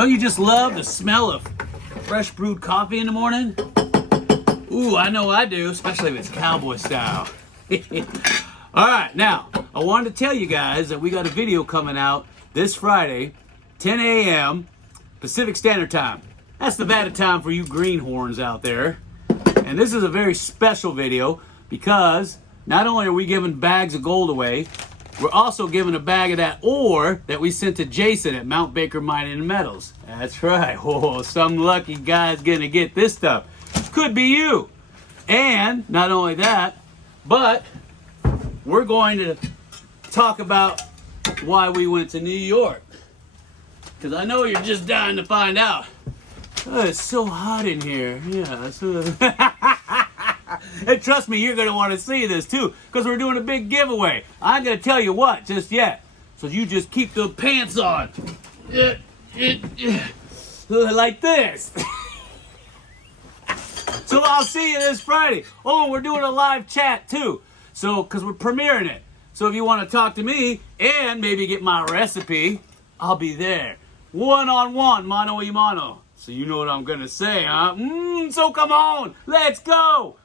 Don't you just love the smell of fresh brewed coffee in the morning? Ooh, I know I do, especially if it's cowboy style. All right, now, I wanted to tell you guys that we got a video coming out this Friday, 10 a.m. Pacific Standard Time. That's Nevada time for you greenhorns out there. And this is a very special video because not only are we giving bags of gold away, we're also giving a bag of that ore that we sent to Jason at Mount Baker Mining and Metals. That's right. Oh, some lucky guy's gonna get this stuff. Could be you. And not only that, but we're going to talk about why we went to New York. Because I know you're just dying to find out. Oh, it's so hot in here. Yeah. And trust me, you're going to want to see this too. Because we're doing a big giveaway. I ain't going to tell you what just yet. So you just keep the pants on. Like this. So I'll see you this Friday. Oh, we're doing a live chat too. So, because we're premiering it. So if you want to talk to me and maybe get my recipe, I'll be there. One-on-one, mano y mano. So you know what I'm going to say, huh? So come on, let's go.